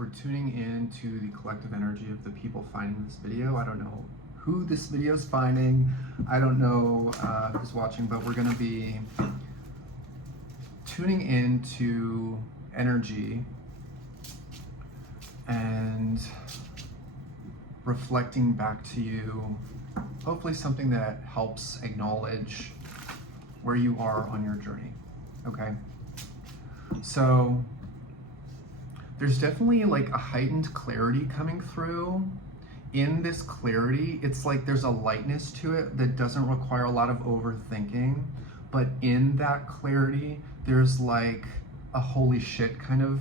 We're tuning into the collective energy of the people finding this video. I don't know who this video is finding. I don't know who's watching, but we're going to be tuning into energy and reflecting back to you, hopefully something that helps acknowledge where you are on your journey. Okay? So there's definitely like a heightened clarity coming through. In this clarity, it's like there's a lightness to it that doesn't require a lot of overthinking, but in that clarity, there's like a holy shit kind of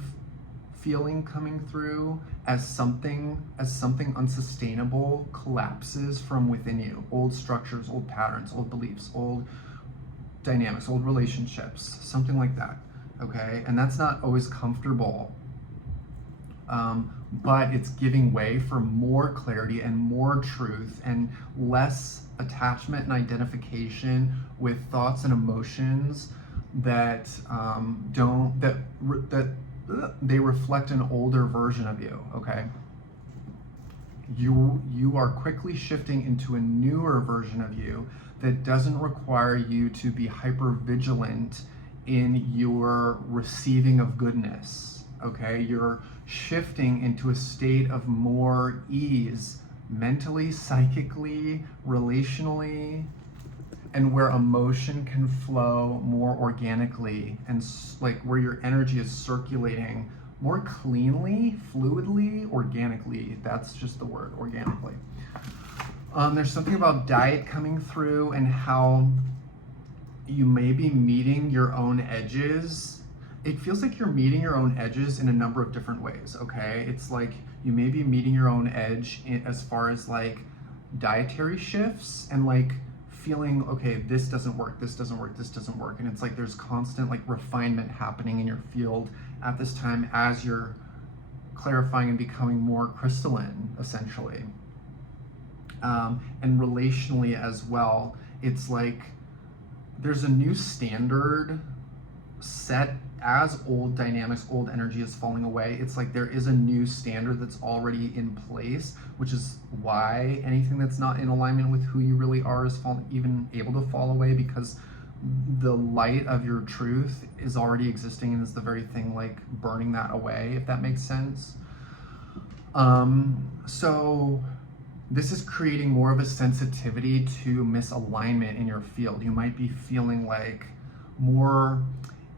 feeling coming through as something unsustainable collapses from within you. Old structures, old patterns, old beliefs, old dynamics, old relationships, something like that. Okay? And that's not always comfortable. But it's giving way for more clarity and more truth and less attachment and identification with thoughts and emotions that they reflect an older version of you. Okay, you are quickly shifting into a newer version of you that doesn't require you to be hyper vigilant in your receiving of goodness. Okay, you're shifting into a state of more ease mentally, psychically, relationally, and where emotion can flow more organically and like where your energy is circulating more cleanly, fluidly, organically. That's just the word, organically. There's something about diet coming through and how you may be meeting your own edges. It feels like you're meeting your own edges in a number of different ways, okay? It's like you may be meeting your own edge as far as like dietary shifts and like feeling, okay, this doesn't work, this doesn't work, this doesn't work. And it's like there's constant like refinement happening in your field at this time as you're clarifying and becoming more crystalline, essentially. And relationally as well, it's like there's a new standard set as old dynamics, old energy is falling away. It's like there is a new standard that's already in place, which is why anything that's not in alignment with who you really are is even able to fall away, because the light of your truth is already existing and is the very thing like burning that away, if that makes sense. So this is creating more of a sensitivity to misalignment in your field. You might be feeling like more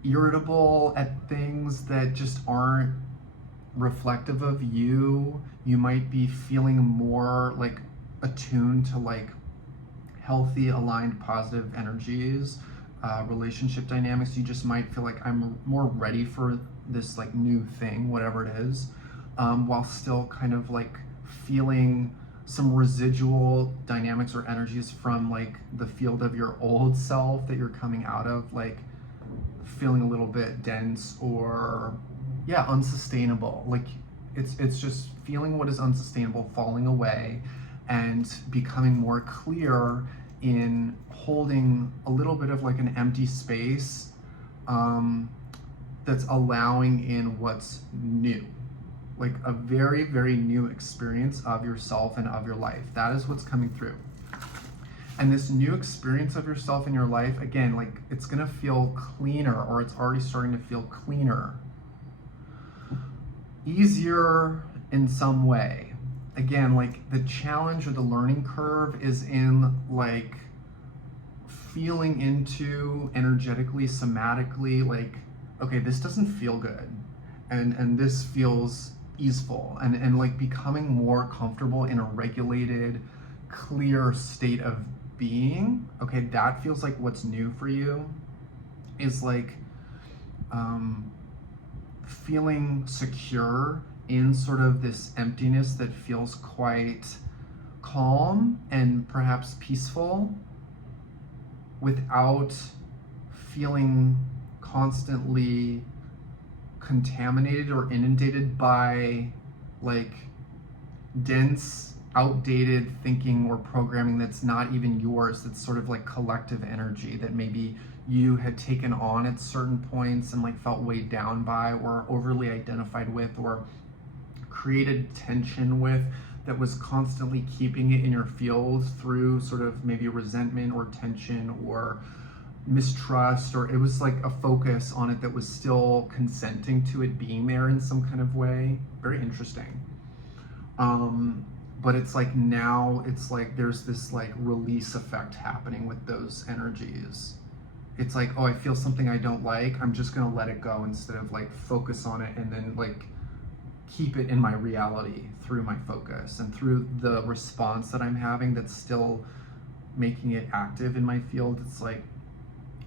irritable at things that just aren't reflective of you. You might be feeling more like attuned to like healthy, aligned, positive energies, relationship dynamics. You just might feel like I'm more ready for this like new thing, whatever it is, while still kind of like feeling some residual dynamics or energies from like the field of your old self that you're coming out of, like feeling a little bit dense or unsustainable. Like it's just feeling what is unsustainable falling away and becoming more clear in holding a little bit of like an empty space that's allowing in what's new, like a very, very new experience of yourself and of your life. That is what's coming through. And this new experience of yourself in your life, again, like it's gonna feel cleaner, or it's already starting to feel cleaner. Easier in some way. Again, like the challenge or the learning curve is in like feeling into energetically, somatically, like, okay, this doesn't feel good. And this feels easeful. And like becoming more comfortable in a regulated, clear state of being. Okay, that feels like what's new for you is like feeling secure in sort of this emptiness that feels quite calm and perhaps peaceful without feeling constantly contaminated or inundated by like dense, outdated thinking or programming that's not even yours, that's sort of like collective energy that maybe you had taken on at certain points and like felt weighed down by or overly identified with or created tension with, that was constantly keeping it in your field through sort of maybe resentment or tension or mistrust, or it was like a focus on it that was still consenting to it being there in some kind of way. Very interesting. But it's like now it's like there's this like release effect happening with those energies. It's like, oh, I feel something I don't like, I'm just gonna let it go instead of like focus on it and then like keep it in my reality through my focus and through the response that I'm having that's still making it active in my field. It's like,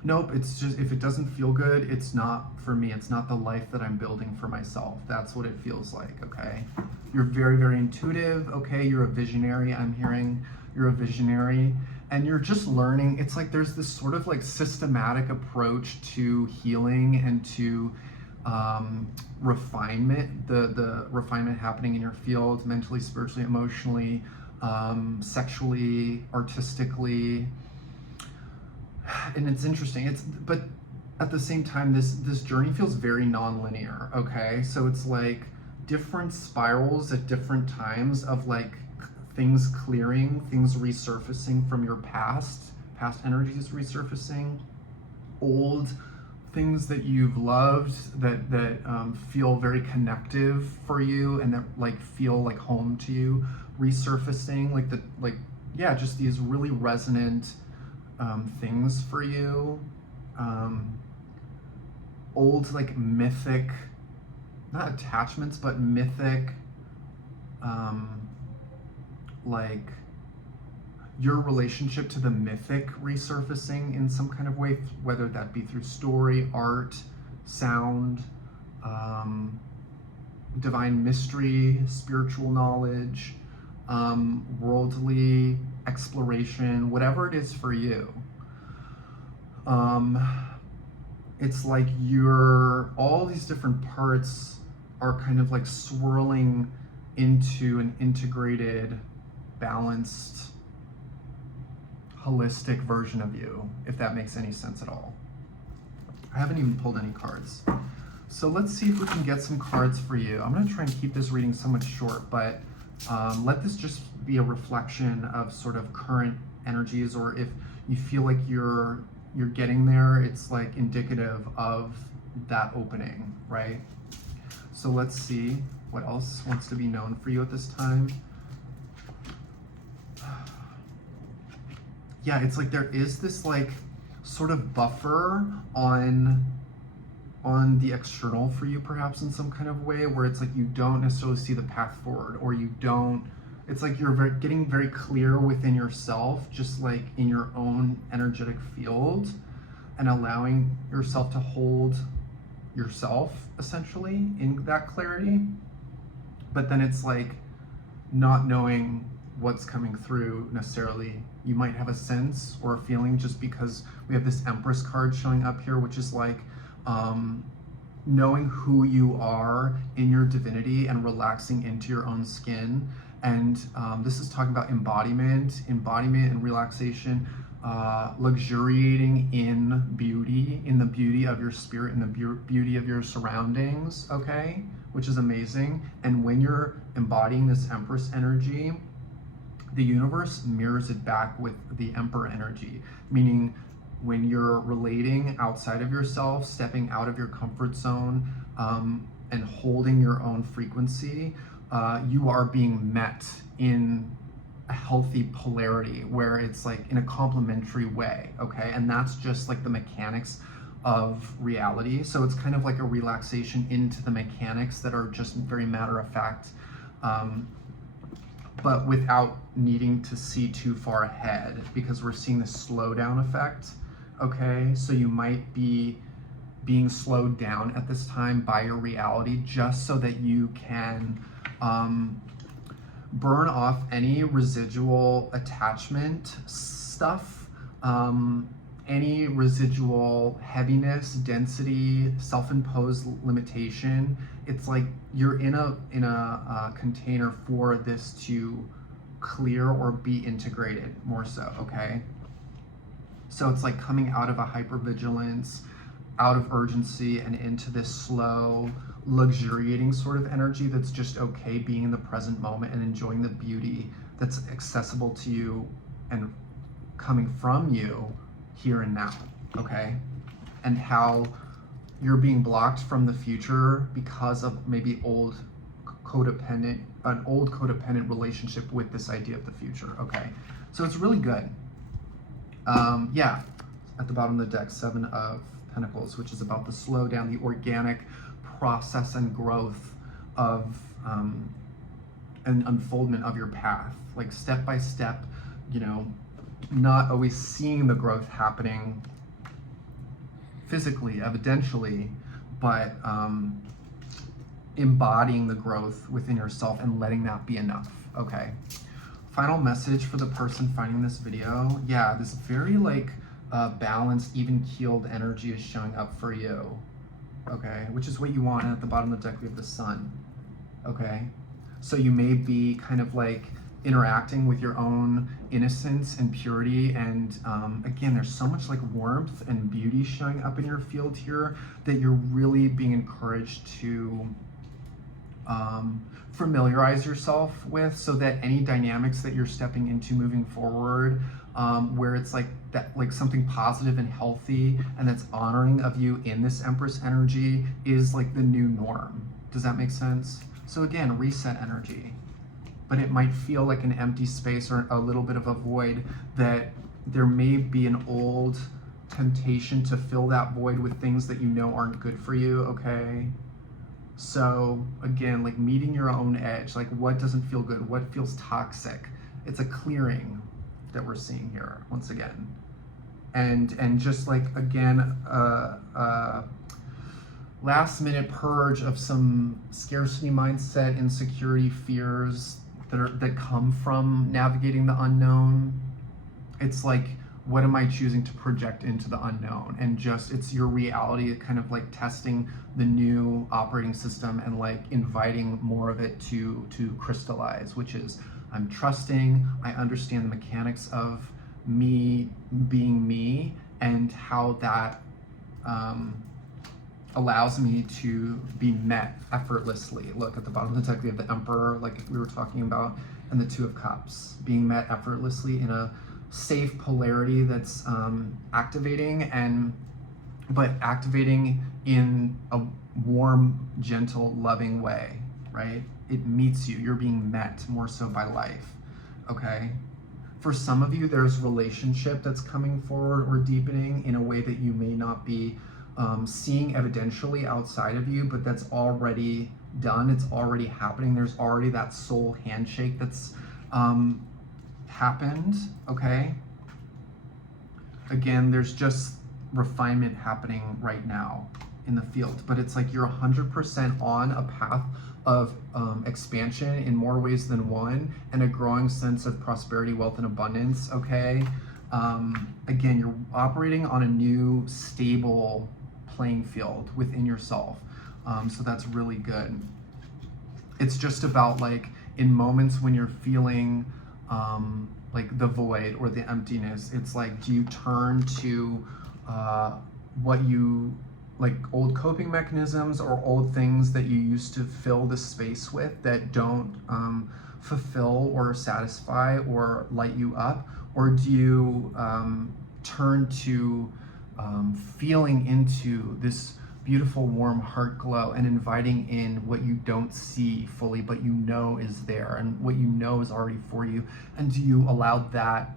nope, it's just, if it doesn't feel good, it's not for me. It's not the life that I'm building for myself. That's what it feels like, okay? You're very, very intuitive, okay? You're a visionary, I'm hearing you're a visionary. And you're just learning. It's like there's this sort of like systematic approach to healing and to refinement, the refinement happening in your field, mentally, spiritually, emotionally, sexually, artistically. And it's interesting. But at the same time, this journey feels very non-linear, okay? So it's like different spirals at different times of like things clearing, things resurfacing from your past energies resurfacing, old things that you've loved that feel very connective for you and that like feel like home to you, resurfacing, just these really resonant things for you, old like mythic, not attachments, but mythic, like your relationship to the mythic resurfacing in some kind of way, whether that be through story, art, sound, divine mystery, spiritual knowledge, worldly exploration, whatever it is for you. It's like all these different parts are kind of like swirling into an integrated, balanced, holistic version of you, if that makes any sense at all. I haven't even pulled any cards. So let's see if we can get some cards for you. I'm gonna try and keep this reading somewhat short, but let this just be a reflection of sort of current energies, or if you feel like you're getting there, it's like indicative of that opening, right? So let's see what else wants to be known for you at this time. Yeah, it's like there is this like sort of buffer on the external for you, perhaps in some kind of way, where it's like you don't necessarily see the path forward, or it's like you're getting very clear within yourself, just like in your own energetic field, and allowing yourself to hold yourself essentially in that clarity. But then it's like not knowing what's coming through necessarily. You might have a sense or a feeling, just because we have this Empress card showing up here, which is like knowing who you are in your divinity and relaxing into your own skin. And this is talking about embodiment and relaxation, luxuriating in the beauty of your spirit, and the beauty of your surroundings, okay? Which is amazing. And when you're embodying this Empress energy, the universe mirrors it back with the Emperor energy, meaning when you're relating outside of yourself, stepping out of your comfort zone, and holding your own frequency, you are being met in a healthy polarity, where it's like in a complementary way, okay? And that's just like the mechanics of reality. So it's kind of like a relaxation into the mechanics that are just very matter of fact, but without needing to see too far ahead, because we're seeing this slowdown effect, okay? So you might be being slowed down at this time by your reality, just so that you can burn off any residual attachment stuff, any residual heaviness, density, self-imposed limitation. It's like you're in a container for this to clear or be integrated more so, okay? So it's like coming out of a hypervigilance, out of urgency, and into this slow, luxuriating sort of energy that's just okay being in the present moment and enjoying the beauty that's accessible to you and coming from you here and now, okay? And how you're being blocked from the future because of maybe an old codependent relationship with this idea of the future, okay? So it's really good. Yeah, at the bottom of the deck, 7 of Pentacles, which is about the slow down, the organic process and growth of an unfoldment of your path, like step by step, you know, not always seeing the growth happening physically, evidentially, but embodying the growth within yourself and letting that be enough, okay? Final message for the person finding this video. Yeah, this very like balanced, even-keeled energy is showing up for you, okay? Which is what you want. And at the bottom of the deck, we have the Sun, okay? So you may be kind of like interacting with your own innocence and purity, and again, there's so much like warmth and beauty showing up in your field here that you're really being encouraged to familiarize yourself with, so that any dynamics that you're stepping into moving forward, where it's like that, like something positive and healthy and that's honoring of you in this Empress energy, is like the new norm. Does that make sense? So again, reset energy. But it might feel like an empty space or a little bit of a void, that there may be an old temptation to fill that void with things that you know aren't good for you, okay? So again, like meeting your own edge, like what doesn't feel good, what feels toxic. It's a clearing that we're seeing here once again. And just like, again, last minute purge of some scarcity mindset, insecurity, fears that come from navigating the unknown. It's like, what am I choosing to project into the unknown? And just, it's your reality, kind of like testing the new operating system and like inviting more of it to crystallize, which is, I'm trusting, I understand the mechanics of me being me, and how that allows me to be met effortlessly. Look, at the bottom of the deck, we have the Emperor, like we were talking about, and the Two of Cups, being met effortlessly in a safe polarity that's activating, but activating in a warm, gentle, loving way, right? It meets you. You're being met more so by life, okay? For some of you, there's relationship that's coming forward or deepening in a way that you may not be seeing evidentially outside of you, but that's already done. It's already happening. There's already that soul handshake that's happened, okay? Again, there's just refinement happening right now in the field, but it's like you're 100% on a path of expansion in more ways than one, and a growing sense of prosperity, wealth, and abundance, okay? Again, you're operating on a new, stable playing field within yourself, so that's really good. It's just about like, in moments when you're feeling like the void or the emptiness, it's like, do you turn to what you, like old coping mechanisms or old things that you used to fill the space with that don't fulfill or satisfy or light you up? Or do you turn to feeling into this beautiful warm heart glow and inviting in what you don't see fully but you know is there, and what you know is already for you? And do you allow that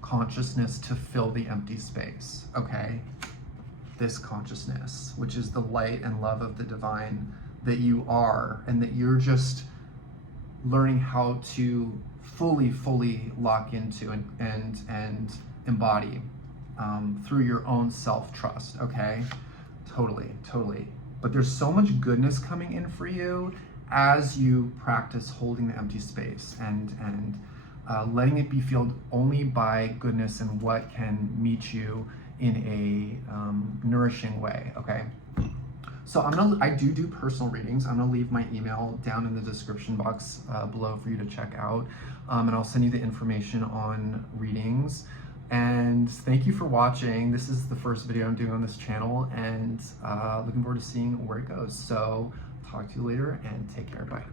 consciousness to fill the empty space, okay? This consciousness, which is the light and love of the divine that you are, and that you're just learning how to fully lock into and embody through your own self-trust, okay? Totally. But there's so much goodness coming in for you as you practice holding the empty space and letting it be filled only by goodness and what can meet you in a nourishing way, okay? So I do personal readings. I'm gonna leave my email down in the description box below for you to check out, and I'll send you the information on readings. And thank you for watching. This is the first video I'm doing on this channel, and looking forward to seeing where it goes. So talk to you later, and take care. Bye.